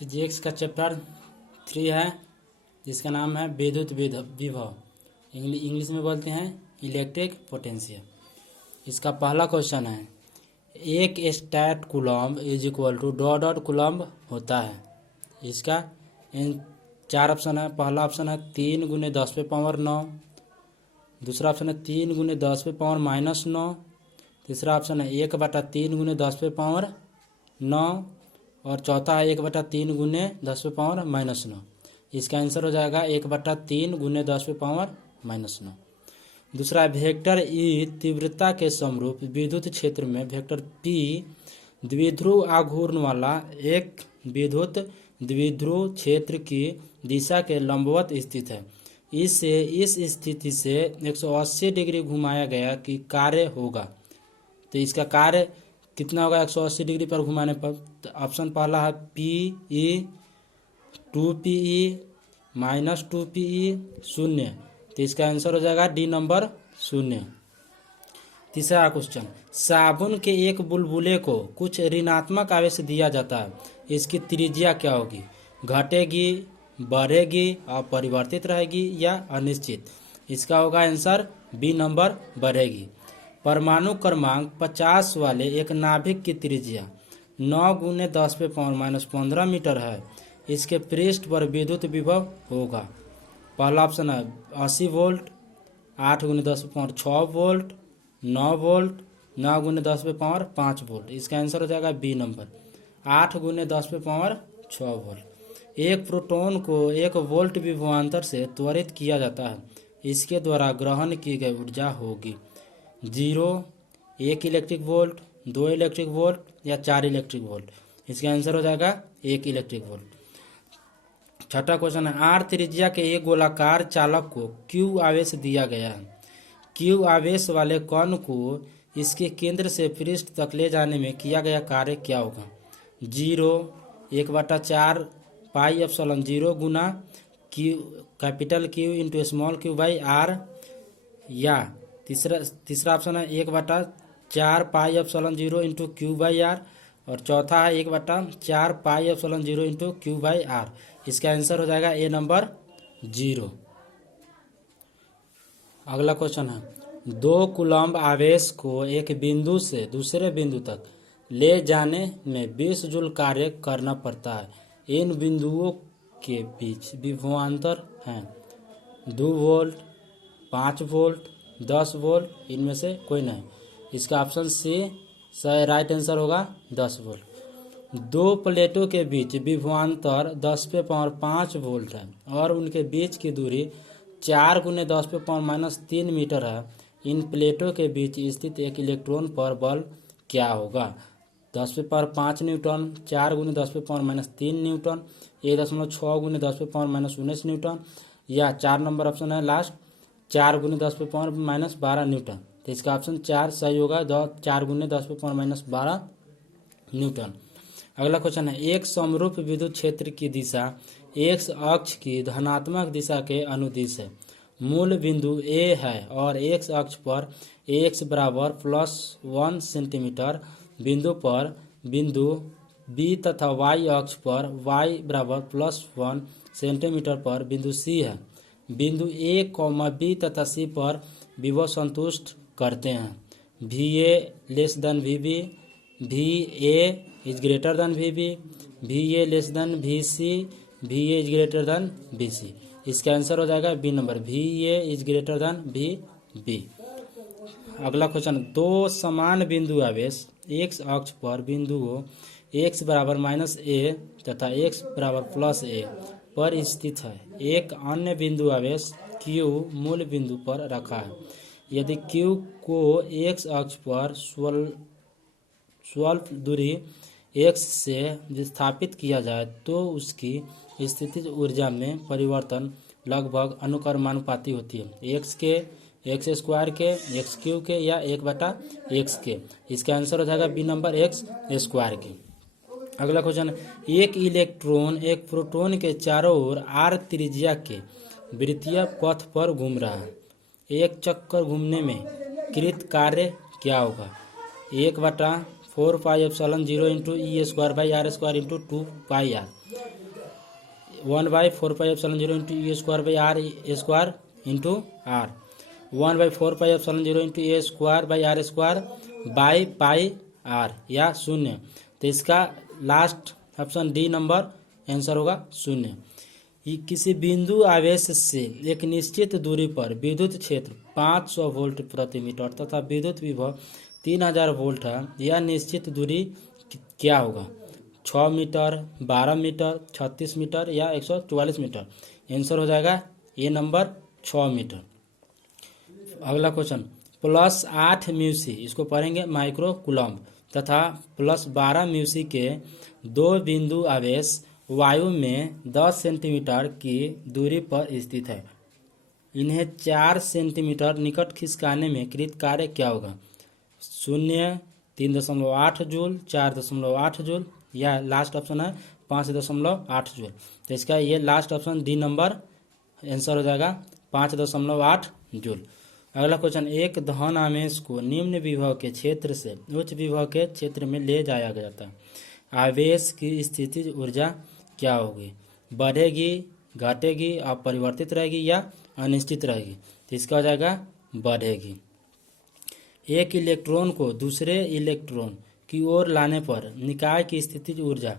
Physics का chapter 3 है जिसका नाम है विद्युत विभव। इंग्लिश में बोलते हैं इलेक्ट्रिक पोटेंशियल। इसका पहला क्वेश्चन है, एक stat coulomb is equal to dot dot coulomb होता है। इसका इन 4 ऑप्शन है। पहला ऑप्शन है 3 × 10⁻⁹। दूसरा ऑप्शन है 3 × 10⁻⁻⁹। तीसरा ऑप्शन है 1/3 × 10⁻⁹ और चौथा है 1/3 × 10⁻⁻⁹। इसका आंसर हो जाएगा 1/3 × 10⁻⁻⁹। दूसरा वेक्टर ई तीव्रता के समरूप विद्युत क्षेत्र में वेक्टर पी द्विध्रुव आघूर्ण वाला एक विद्युत द्विध्रुव क्षेत्र की दिशा के लंबवत स्थित है। इसे इस स्थिति से 180 डिग्री घुमाया गया कि कार्य होगा। तो इसका कार्य कितना होगा 180 डिग्री पर घुमाने पर? तो ऑप्शन पहला है PE 2PE -2PE 0। तो इसका आंसर हो जाएगा डी नंबर 0। तीसरा क्वेश्चन, साबुन के एक बुलबुले को कुछ ऋणात्मक आवेश दिया जाता है, इसकी त्रिज्या क्या होगी? घटेगी, बढ़ेगी, अपरिवर्तित रहेगी या अनिश्चित? इसका होगा आंसर बी नंबर बढ़ेगी। परमाणु क्रमांक 50 वाले एक नाभिक की त्रिज्या 9 × 10⁻⁻15 मीटर है। इसके पृष्ठ पर विद्युत विभव होगा। पहला ऑप्शन है 80 वोल्ट, 8 × 10⁻6 वोल्ट, 9 वोल्ट, 9 × 10⁻5 वोल्ट। इसका आंसर हो जाएगा बी नंबर 8 × 10⁻6 वोल्ट। एक प्रोटॉन को 1 वोल्ट विभवांतर से त्वरित किया जाता है। इसके द्वारा ग्रहण की गई ऊर्जा होगी 0, 1 इलेक्ट्रिक वोल्ट, 2 इलेक्ट्रिक वोल्ट या 4 इलेक्ट्रिक वोल्ट। इसका आंसर हो जाएगा 1 इलेक्ट्रिक वोल्ट। छठा क्वेश्चन है, आर त्रिज्या के एक गोलाकार चालक को क्यू आवेश दिया गया है। क्यू आवेश वाले कण को इसके केंद्र से पृष्ठ तक ले जाने में किया गया कार्य क्या होगा? 0, 1/4 πε0 गुना Q capital Q into small Q by R, या तीसरा ऑप्शन है 1/4 πε0 इंटू क्यू बाई आर और चौथा है 1/4 πε0 इंटू क्यू बाई आर। इसका आंसर हो जाएगा ए नंबर 0। अगला क्वेश्चन है, 2 कूलम्ब आवेश को एक बिंदु से दूसरे बिंदु तक ले जाने में 20 जूल कार्य करना पड़ता है। इन बिंदुओं के बीच विभवांतर हैं 2 वोल्ट, 5 वोल्ट, 10 वोल्ट, इनमें से कोई नहीं। इसका ऑप्शन सी सही राइट आंसर होगा 10 वोल्ट। 2 प्लेटों के बीच विभवांतर 10⁻5 वोल्ट है और उनके बीच की दूरी 4 × 10⁻³ मीटर है। इन प्लेटों के बीच स्थित एक इलेक्ट्रॉन पर बल क्या होगा? 10⁻5 न्यूटन, 4 × 10⁻³ न्यूटन, 1.6 × 10⁻19 न्यूटन या 4 नंबर ऑप्शन है लास्ट 4 × 10⁻12 न्यूटन। तो इसका ऑप्शन 4 सही होगा 4 × 10⁻12 न्यूटन। अगला क्वेश्चन है, एक समरूप विद्युत क्षेत्र की दिशा एक्स अक्ष की धनात्मक दिशा के अनुदिश है। मूल बिंदु ए है और एक्स अक्ष पर x = +1 सेंटीमीटर बिंदु पर बिंदु बी तथा y अक्ष पर y = +1 सेंटीमीटर पर बिंदु सी है। बिंदु ए, बी तथा सी पर विभव संतुष्ट करते हैं। VA < VB, VA is greater than VB, VA < VC, VA is < VC। इसका आंसर हो जाएगा B number VA is < VB। अगला क्वेश्चन, 2 समान बिंदु आवेश x अक्ष पर बिंदुओं x = -a तथा x = +a पर स्थित है। एक अन्य बिंदु आवेश q मूल बिंदु पर रखा है। यदि q को x अक्ष पर स्वल्प दूरी x से विस्थापित किया जाए तो उसकी स्थितिज ऊर्जा में परिवर्तन लगभग अनुक्रमानुपाती होती है x के, x² के, x³ के या 1/x के। इसका आंसर हो जाएगा बी नंबर x² के। अगला क्वेश्चन, एक इलेक्ट्रॉन एक प्रोटॉन के चारों ओर r त्रिज्या के वृत्तीय पथ पर घूम रहा है। एक चक्कर घूमने में कृत कार्य क्या होगा? 1/4 πε0 × E² / R² × 2πr। 1/4πε0 into A square by R square into R 1/4πε0 into A square by R square by pi R या शून्य। तो इसका last option D number answer होगा शून्य। किसी बिंदु आवेश से एक निश्चित दूरी पर विद्युत क्षेत्र 500 वोल्ट प्रति मीटर तथा विद्युत विभव 3000 वोल्ट है। यह निश्चित दूरी क्या होगा? 6 मीटर, 12 मीटर, 36 मीटर या 144 मीटर। आंसर हो जाएगा ए नंबर 6 मीटर। अगला क्वेश्चन +8 म्यूसी, इसको पढ़ेंगे माइक्रो कूलम्ब, तथा +12 म्यूसी के दो बिंदु आवेश वायु में 10 सेंटीमीटर की दूरी पर स्थित है। इन्हें 4 सेंटीमीटर निकट खिसकाने में कृत कार्य क्या होगा? 0, 3.8 जूल, 4.8 जूल या लास्ट ऑप्शन है 5.8 जूल। तो इसका ये last option D number answer हो जाएगा 5.8 जूल। अगला क्वेश्चन एक धन आवेश को निम्न विभव के क्षेत्र से उच्च विभव के क्षेत्र में ले जाया जाता है। आवेश की स्थितिज ऊर्जा क्या होगी? बढ़ेगी, घटेगी, अपरिवर्तित रहेगी या अनिश्चित रहेगी? तो इसका हो जाएगा बढ़ेगी। एक इलेक्ट्रॉन को दूसरे इलेक्ट्रॉन की ओर लाने पर निकाय की स्थितिज ऊर्जा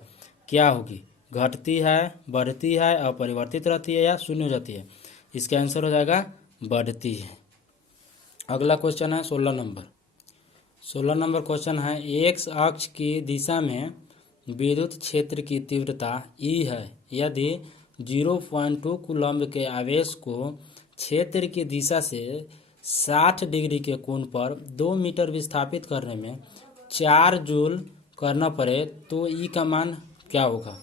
क्या होगी? घटती है, बढ़ती है, अपरिवर्तित रहती है या शून्य हो जाती है? इसका आंसर हो जाएगा बढ़ती है। अगला क्वेश्चन है 16 नंबर। 16 नंबर क्वेश्चन है एक्स अक्ष की दिशा में विद्युत क्षेत्र की तीव्रता E है। यदि 0.2 कूलम्ब के आवेश को क्षेत्र की दिशा से 60 डिग्री के कोण पर 2 मीटर विस्थापित करने में 4 जूल करना पड़े तो E का मान क्या होगा?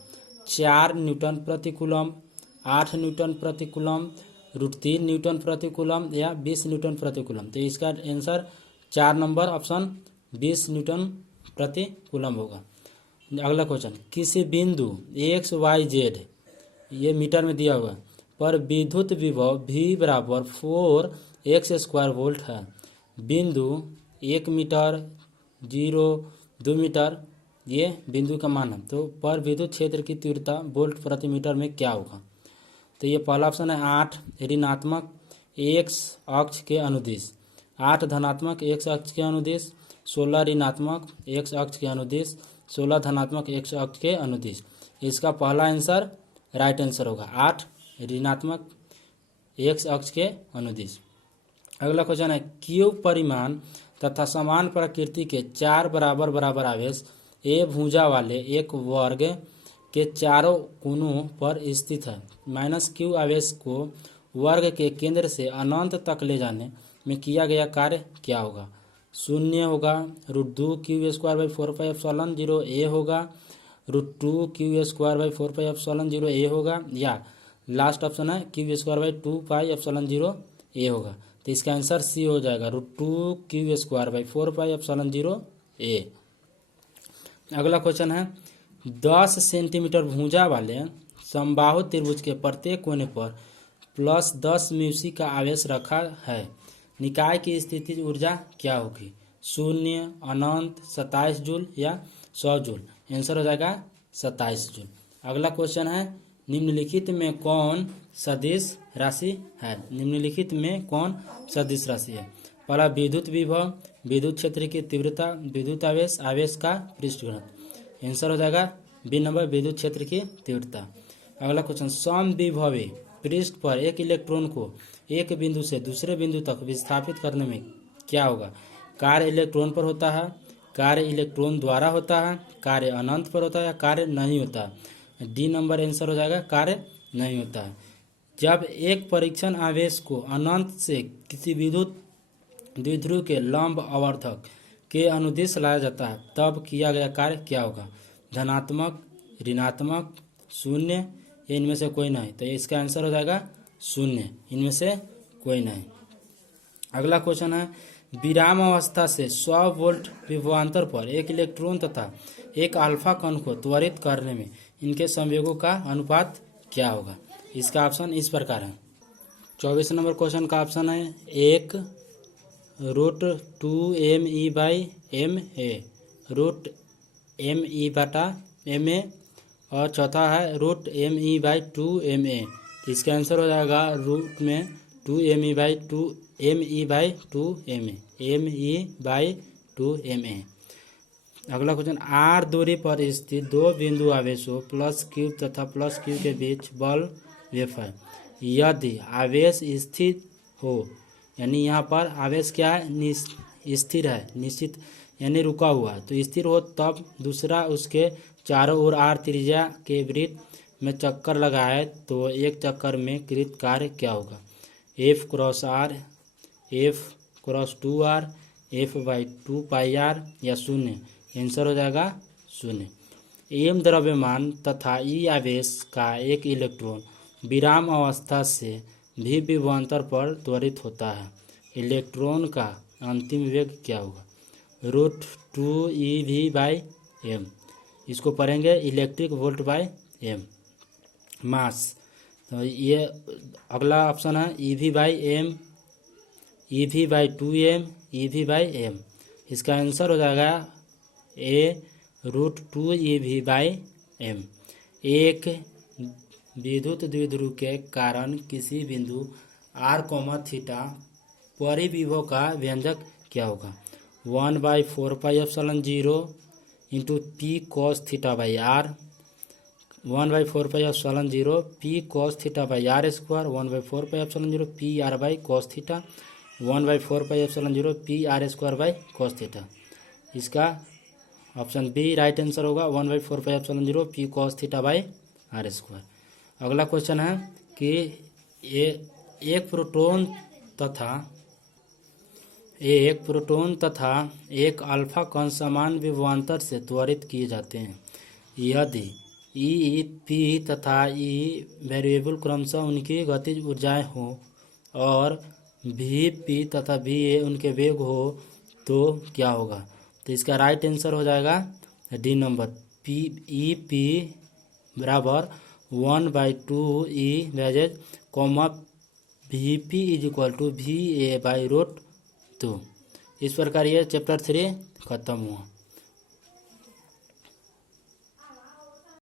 4 न्यूटन प्रति कूलम्ब, 8 न्यूटन प्रति कूलम्ब, √3 न्यूटन प्रति कूलम्ब या 20 न्यूटन प्रति कूलम्ब। तो इसका आंसर 4 नंबर ऑप्शन 20 न्यूटन प्रति कूलम्ब होगा। अगला क्वेश्चन किसी बिंदु XYZ, ये मीटर में दिया हुआ, पर विद्युत विभव V बराबर 4x² वोल्ट है। बिंदु 1 मीटर, 0, 2 मीटर ये बिंदु का मान है। तो पर विद्युत क्षेत्र की तीव्रता वोल्ट प्रति मीटर में क्या होगा? तो ये पहला ऑप्शन है 8 ऋणात्मक x अक्ष के अनुदिश, 8 धनात्मक x अक्ष के अनुदिश, 16 ऋणात्मक x अक्ष के अनुदिश, 16 धनात्मक x अक्ष के अनुदिश। इसका पहला आंसर राइट आंसर होगा 8 ऋणात्मक x अक्ष के अनुदिश। अगला क्वेश्चन है क्यूब परिमाण तथा समान प्रकृति के 4 बराबर आवेश ए भुजा वाले एक वर्ग के चारों कोनों पर स्थित है। -q आवेश को वर्ग के केंद्र से अनंत तक ले जाने में किया गया कार्य क्या होगा? 0 होगा, √2q²/4πε0 a होगा, √2q²/4πε0 a होगा या लास्ट ऑप्शन है q²/2πε0 a होगा। तो इसका आंसर सी हो जाएगा √2q²/4πε0 a। अगला क्वेश्चन है 10 सेंटीमीटर भुजा वाले समबाहु त्रिभुज के प्रत्येक कोने पर +10 म्यूसी का आवेश रखा है। निकाय की स्थितिज ऊर्जा क्या होगी? 0, अनंत, 27 जूल या 100 जूल। आंसर हो जाएगा 27 जूल। अगला क्वेश्चन है निम्नलिखित में कौन सदिश राशि है? निम्नलिखित में कौन सदिश राशि है? पहला विद्युत विभव, विद्युत क्षेत्र की तीव्रता, विद्युत आवेश, आवेश का पृष्ठ घनत्व। आंसर हो जाएगा बी नंबर विद्युत क्षेत्र की तीव्रता। अगला क्वेश्चन समविभवी पृष्ठ पर एक इलेक्ट्रॉन को एक बिंदु से दूसरे बिंदु तक विस्थापित करने में क्या होगा? कार्य इलेक्ट्रॉन पर होता है, कार्य इलेक्ट्रॉन द्वारा होता है, कार्य अनंत पर होता है या कार्य नहीं होता है? डी नंबर आंसर हो जाएगा कार्य नहीं होता है। जब एक परीक्षण आवेश को अनंत से किसी विद्युत द्विध्रुव के लंब आवर्धक के अनुदिश लाया जाता है तब किया गया कार्य क्या होगा? धनात्मक, ऋणात्मक, 0 या इनमें से कोई नहीं। तो इसका आंसर हो जाएगा 0, इनमें से कोई नहीं। अगला क्वेश्चन है विराम अवस्था से 100 वोल्ट विभवांतर पर एक इलेक्ट्रॉन तथा एक अल्फा कण को त्वरित करने में इनके संवेगों का अनुपात क्या होगा? इसका ऑप्शन इस प्रकार है। 24 नंबर क्वेश्चन का ऑप्शन है 1 √2me/ma, √me/ma और चौथा है root M E by two M A. तो इसका आंसर हो जाएगा रूट में two M E by two M E by two M E by two M A. अगला क्वेश्चन, आर दूरी पर स्थित दो बिंदु आवेशों प्लस क्यू तथा प्लस क्यू के बीच बल F है। यदि आवेश स्थिर हो, यानी यहाँ पर आवेश क्या है, स्थिर है, निश्चित यानी रुका हुआ है, तो स्थिर हो तब दूसरा उसके चारों ओर आर त्रिज्या के वृत्त में चक्कर लगाए तो एक चक्कर में कृत कार्य क्या होगा? F cross R, F cross 2R, F by 2πr या शून्य। आंसर हो जाएगा शून्य। एम द्रव्यमान तथा ई आवेश का एक इलेक्ट्रॉन विराम अवस्था से भी विभवांतर पर त्वरित होता है। इलेक्ट्रॉन का अंतिम वेग क्या होगा? Root 2eV by M. इसको पढ़ेंगे electric volt by M. Mass, तो ये अगला ऑप्शन है EV by M, EV by 2m, EV by M. इसका आंसर हो जाएगा ए रूट 2eV बाई एम। एक विद्युत द्विध्रुव के कारण किसी बिंदु r, थीटा परिविभव का व्यंजक क्या होगा? 1/4πε0 into P cos theta by R, 1/4πε0 P cos theta by R square, 1/4πε0 P R by cos theta, 1/4πε0 P R square by cos theta. इसका ऑप्शन बी राइट आंसर होगा 1/4πε0 P cos theta by R square. अगला question है कि एक proton तथा एक alpha कण समान विभवांतर से त्वरित किए जाते हैं। यदि ई, पी तथा ई वेरिएबल क्रमशः उनकी गतिज ऊर्जाएं हो और भी, पी तथा भी ए उनके वेग हो तो क्या होगा? तो इसका राइट आंसर हो जाएगा डी नंबर, पी बराबर 1/2 वैजेज comma VP is equal to VA by root 2। इस प्रकार ये चैप्टर 3 खत्म हुआ।